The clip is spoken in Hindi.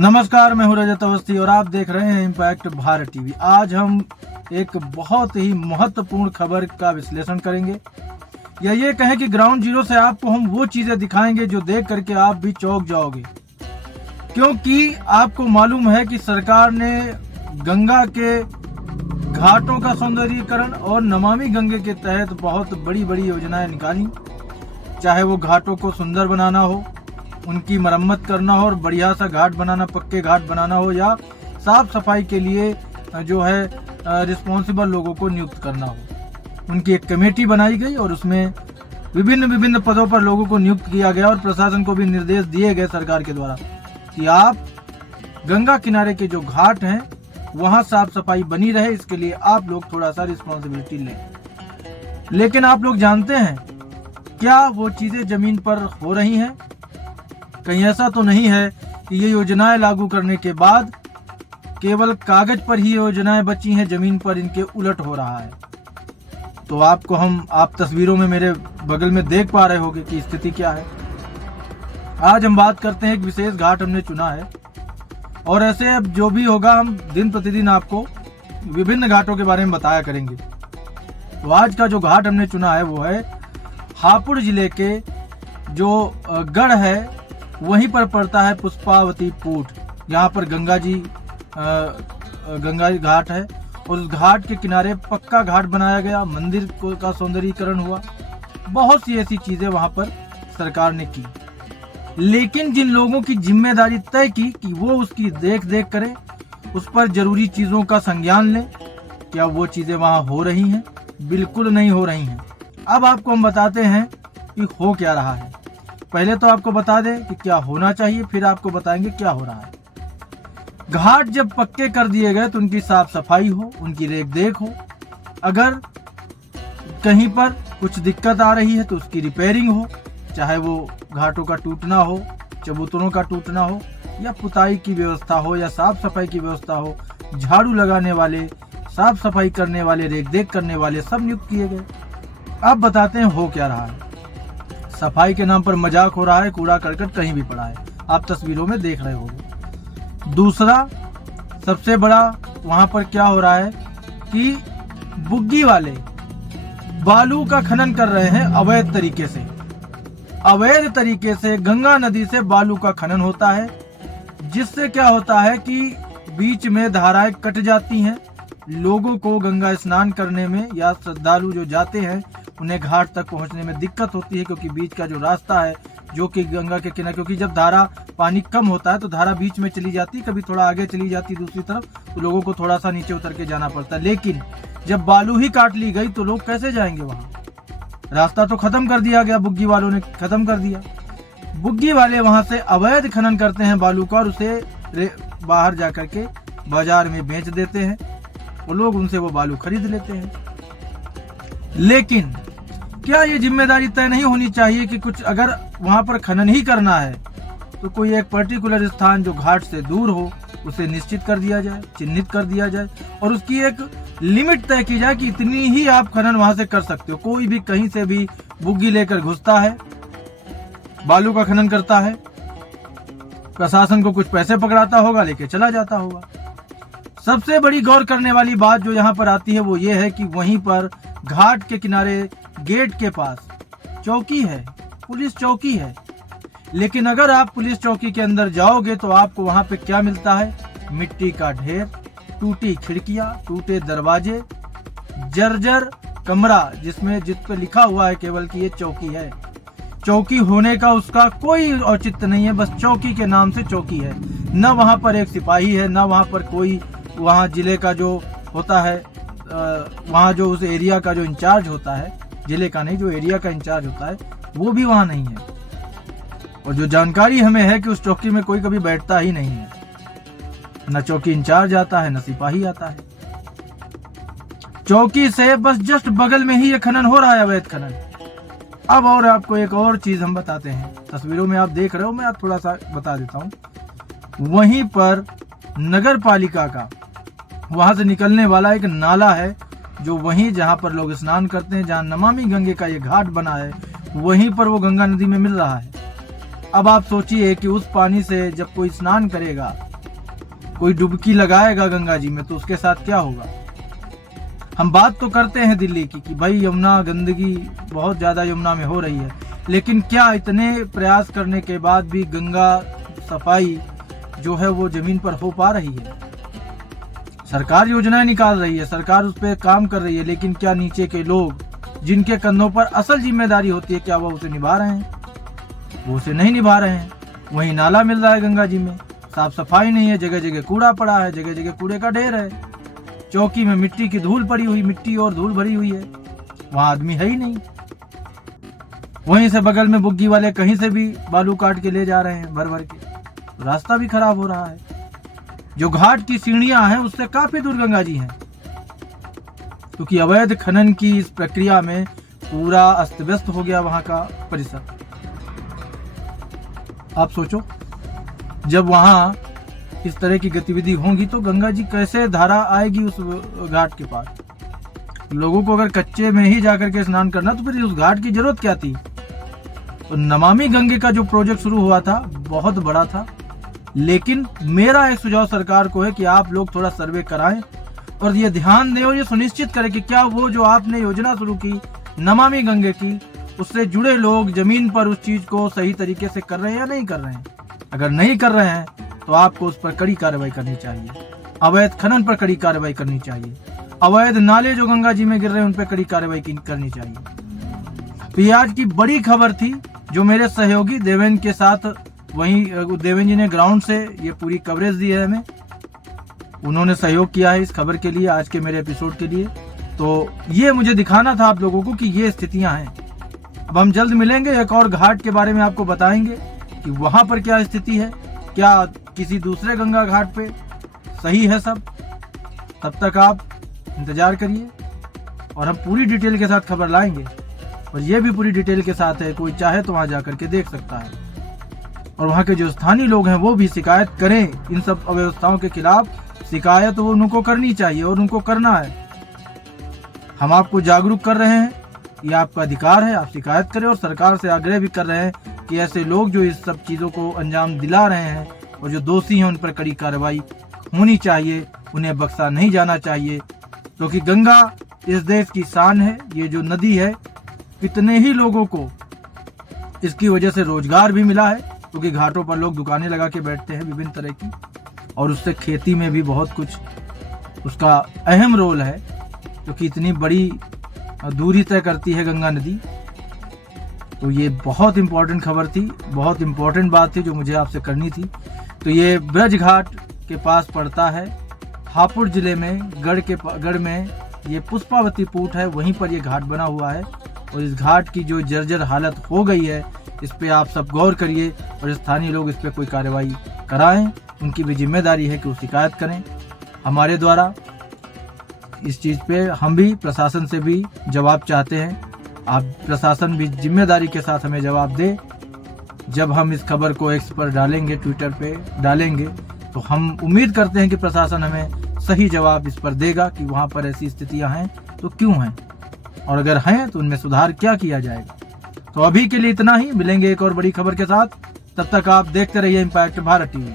नमस्कार, मैं हूं रजत अवस्थी और आप देख रहे हैं इम्पैक्ट भारत टीवी। आज हम एक बहुत ही महत्वपूर्ण खबर का विश्लेषण करेंगे, या ये कहें कि ग्राउंड जीरो से आपको हम वो चीजें दिखाएंगे जो देख करके आप भी चौंक जाओगे, क्योंकि आपको मालूम है कि सरकार ने गंगा के घाटों का सौंदर्यीकरण और नमामि गंगे के तहत बहुत बड़ी बड़ी योजनाएं निकाली। चाहे वो घाटों को सुंदर बनाना हो, उनकी मरम्मत करना हो और बढ़िया सा घाट बनाना, पक्के घाट बनाना हो, या साफ सफाई के लिए जो है रिस्पॉन्सिबल लोगों को नियुक्त करना हो। उनकी एक कमेटी बनाई गई और उसमें विभिन्न पदों पर लोगों को नियुक्त किया गया और प्रशासन को भी निर्देश दिए गए सरकार के द्वारा कि आप गंगा किनारे के जो घाट हैं वहां साफ सफाई बनी रहे, इसके लिए आप लोग थोड़ा सा रिस्पॉन्सिबिलिटी लें। लेकिन आप लोग जानते हैं क्या वो चीजें जमीन पर हो रही हैं? कहीं ऐसा तो नहीं है कि ये योजनाएं लागू करने के बाद केवल कागज पर ही योजनाएं बची हैं, जमीन पर इनके उलट हो रहा है। तो आप तस्वीरों में मेरे बगल में देख पा रहे होंगे कि स्थिति क्या है। आज हम बात करते हैं, एक विशेष घाट हमने चुना है और ऐसे अब जो भी होगा हम दिन प्रतिदिन आपको विभिन्न घाटों के बारे में बताया करेंगे। तो आज का जो घाट हमने चुना है वो है हापुड़ जिले के जो गढ़ है वहीं पर पड़ता है पुष्पावती पुट। यहाँ पर गंगा घाट है और उस घाट के किनारे पक्का घाट बनाया गया, मंदिर का सौंदर्यीकरण हुआ, बहुत सी ऐसी चीजें वहां पर सरकार ने की। लेकिन जिन लोगों की जिम्मेदारी तय की कि वो उसकी देख रेख करें, उस पर जरूरी चीजों का संज्ञान लें, क्या वो चीजें वहां हो रही हैं? बिल्कुल नहीं हो रही हैं। अब आपको हम बताते हैं कि हो क्या रहा है। पहले तो आपको बता दें कि क्या होना चाहिए, फिर आपको बताएंगे क्या हो रहा है। घाट जब पक्के कर दिए गए तो उनकी साफ सफाई हो, उनकी रेख देख हो। अगर कहीं पर कुछ दिक्कत आ रही है तो उसकी रिपेयरिंग हो, चाहे वो घाटों का टूटना हो, चबूतरों का टूटना हो, या पुताई की व्यवस्था हो, या साफ सफाई की व्यवस्था हो। झाड़ू लगाने वाले, साफ सफाई करने वाले, रेख देख करने वाले सब नियुक्त किए गए। अब बताते हैं हो क्या रहा है। सफाई के नाम पर मजाक हो रहा है, कूड़ा करकट कहीं भी पड़ा है, आप तस्वीरों में देख रहे होंगे। दूसरा सबसे बड़ा वहां पर क्या हो रहा है कि बुग्गी वाले बालू का खनन कर रहे हैं अवैध तरीके से। अवैध तरीके से गंगा नदी से बालू का खनन होता है, जिससे क्या होता है कि बीच में धाराएं कट जाती हैं। लोगों को गंगा स्नान करने में या श्रद्धालु जो जाते हैं उन्हें घाट तक पहुंचने में दिक्कत होती है, क्योंकि बीच का जो रास्ता है जो कि गंगा के किनारे, क्योंकि जब धारा पानी कम होता है तो धारा बीच में चली जाती है, कभी थोड़ा आगे चली जाती है दूसरी तरफ, तो लोगों को थोड़ा सा नीचे उतर के जाना पड़ता है। लेकिन जब बालू ही काट ली गई तो लोग कैसे जाएंगे वहां? रास्ता तो खत्म कर दिया गया, बुग्गी वालों ने खत्म कर दिया। बुग्गी वाले वहां से अवैध खनन करते हैं बालू का और उसे बाहर जाकर के बाजार में बेच देते हैं और लोग उनसे वो बालू खरीद लेते हैं। लेकिन क्या ये जिम्मेदारी तय नहीं होनी चाहिए कि कुछ अगर वहां पर खनन ही करना है तो कोई एक पर्टिकुलर स्थान जो घाट से दूर हो उसे निश्चित कर दिया जाए, चिन्हित कर दिया जाए और उसकी एक लिमिट तय की जाए कि इतनी ही आप खनन वहां से कर सकते हो। कोई भी कहीं से भी बुग्गी लेकर घुसता है, बालू का खनन करता है, प्रशासन को कुछ पैसे पकड़ाता होगा, लेके चला जाता होगा। सबसे बड़ी गौर करने वाली बात जो यहाँ पर आती है वो ये है कि वहीं पर घाट के किनारे गेट के पास चौकी है, पुलिस चौकी है। लेकिन अगर आप पुलिस चौकी के अंदर जाओगे तो आपको वहां पे क्या मिलता है? मिट्टी का ढेर, टूटी खिड़कियां, टूटे दरवाजे, जर्जर कमरा जिस पे लिखा हुआ है केवल कि ये चौकी है। चौकी होने का उसका कोई औचित्य नहीं है, बस चौकी के नाम से चौकी है। न वहां पर एक सिपाही है, न वहां पर कोई वहां जिले का जो होता है, वहां जो उस एरिया का जो इंचार्ज होता है, जिले का नहीं, जो एरिया का इंचार्ज होता है वो भी वहां नहीं है। और जो जानकारी हमें है कि उस चौकी में कोई कभी बैठता ही नहीं है, न चौकी इंचार्ज आता है, न सिपाही आता है। चौकी से बस जस्ट बगल में ही ये खनन हो रहा है, अवैध खनन। अब और आपको एक और चीज हम बताते हैं, तस्वीरों में आप देख रहे हो, मैं आप थोड़ा सा बता देता हूं। वहीं पर नगर पालिका का वहां से निकलने वाला एक नाला है, जो वहीं जहां पर लोग स्नान करते हैं, जहां नमामि गंगे का ये घाट बना है, वहीं पर वो गंगा नदी में मिल रहा है। अब आप सोचिए कि उस पानी से जब कोई स्नान करेगा कोई डुबकी लगाएगा गंगा जी में तो उसके साथ क्या होगा। हम बात तो करते हैं दिल्ली की कि भाई यमुना गंदगी बहुत ज्यादा यमुना में हो रही है, लेकिन क्या इतने प्रयास करने के बाद भी गंगा सफाई जो है वो जमीन पर हो पा रही है। सरकार योजनाएं निकाल रही है, सरकार उस पर काम कर रही है, लेकिन क्या नीचे के लोग जिनके कंधों पर असल जिम्मेदारी होती है क्या वो उसे निभा रहे हैं? वो उसे नहीं निभा रहे हैं। वहीं नाला मिल रहा है गंगा जी में, साफ सफाई नहीं है, जगह जगह कूड़ा पड़ा है, जगह जगह कूड़े का ढेर है, चौकी में मिट्टी की धूल पड़ी हुई, मिट्टी और धूल भरी हुई है, वहां आदमी है ही नहीं। वहीं से बगल में बुग्गी वाले कहीं से भी बालू काट के ले जा रहे हैं भर भर के, रास्ता भी खराब हो रहा है। जो घाट की सीढ़ियां हैं उससे काफी दूर गंगा जी हैं, क्योंकि अवैध खनन की इस प्रक्रिया में पूरा अस्त व्यस्त हो गया वहां का परिसर। आप सोचो, जब वहां इस तरह की गतिविधि होंगी तो गंगा जी कैसे धारा आएगी उस घाट के पास। लोगों को अगर कच्चे में ही जाकर के स्नान करना तो फिर उस घाट की जरूरत क्या थी। तो नमामि गंगे का जो प्रोजेक्ट शुरू हुआ था बहुत बड़ा था, लेकिन मेरा एक सुझाव सरकार को है कि आप लोग थोड़ा सर्वे कराएं और ये ध्यान दें और ये सुनिश्चित करें कि क्या वो जो आपने योजना शुरू की नमामि गंगे की, उससे जुड़े लोग जमीन पर उस चीज को सही तरीके से कर रहे हैं या नहीं कर रहे हैं। अगर नहीं कर रहे हैं तो आपको उस पर कड़ी कार्रवाई करनी चाहिए, अवैध खनन पर कड़ी कार्रवाई करनी चाहिए, अवैध नाले जो गंगा जी में गिर रहे हैं उन पर कड़ी कार्रवाई करनी चाहिए। तो ये आज की बड़ी खबर थी जो मेरे सहयोगी देवेंद्र के साथ, वहीं देवेंद्र जी ने ग्राउंड से ये पूरी कवरेज दी है हमें, उन्होंने सहयोग किया है इस खबर के लिए, आज के मेरे एपिसोड के लिए। तो ये मुझे दिखाना था आप लोगों को कि ये स्थितियां हैं। अब हम जल्द मिलेंगे, एक और घाट के बारे में आपको बताएंगे कि वहां पर क्या स्थिति है, क्या किसी दूसरे गंगा घाट पे सही है सब। तब तक आप इंतजार करिए और हम पूरी डिटेल के साथ खबर लाएंगे, और ये भी पूरी डिटेल के साथ है, कोई चाहे तो वहां जाकर के देख सकता है। और वहां के जो स्थानीय लोग हैं वो भी शिकायत करें इन सब अव्यवस्थाओं के खिलाफ। शिकायत वो उनको करनी चाहिए और उनको करना है। हम आपको जागरूक कर रहे हैं, ये आपका अधिकार है, आप शिकायत करें, और सरकार से आग्रह भी कर रहे हैं कि ऐसे लोग जो इस सब चीज़ों को अंजाम दिला रहे हैं और जो दोषी हैं उन पर कड़ी कार्रवाई होनी चाहिए, उन्हें बख्शा नहीं जाना चाहिए। क्योंकि गंगा इस देश की शान है, ये जो नदी है, कितने ही लोगों को इसकी वजह से रोजगार भी मिला है, क्योंकि घाटों पर लोग दुकानें लगा के बैठते हैं विभिन्न तरह की, और उससे खेती में भी बहुत कुछ उसका अहम रोल है, क्योंकि इतनी बड़ी दूरी तय करती है गंगा नदी। तो ये बहुत इम्पोर्टेंट खबर थी, बहुत इम्पोर्टेंट बात थी जो मुझे आपसे करनी थी। तो ये ब्रज घाट के पास पड़ता है, हापुड़ जिले में, गढ़ में ये पुष्पावती पुट है, वहीं पर ये घाट बना हुआ है। और इस घाट की जो जर्जर हालत हो गई है, इस पे आप सब गौर करिए और स्थानीय लोग इस पे कोई कार्रवाई कराएं। उनकी भी जिम्मेदारी है कि वो शिकायत करें हमारे द्वारा। इस चीज़ पे हम भी प्रशासन से भी जवाब चाहते हैं। आप प्रशासन भी जिम्मेदारी के साथ हमें जवाब दे। जब हम इस खबर को एक्स पर डालेंगे, ट्विटर पे डालेंगे, तो हम उम्मीद करते हैं कि प्रशासन हमें सही जवाब इस पर देगा कि वहाँ पर ऐसी स्थितियाँ हैं तो क्यों हैं, और अगर हैं तो उनमें सुधार क्या किया जाएगा। तो अभी के लिए इतना ही, मिलेंगे एक और बड़ी खबर के साथ। तब तक आप देखते रहिए इम्पैक्ट भारत टीवी।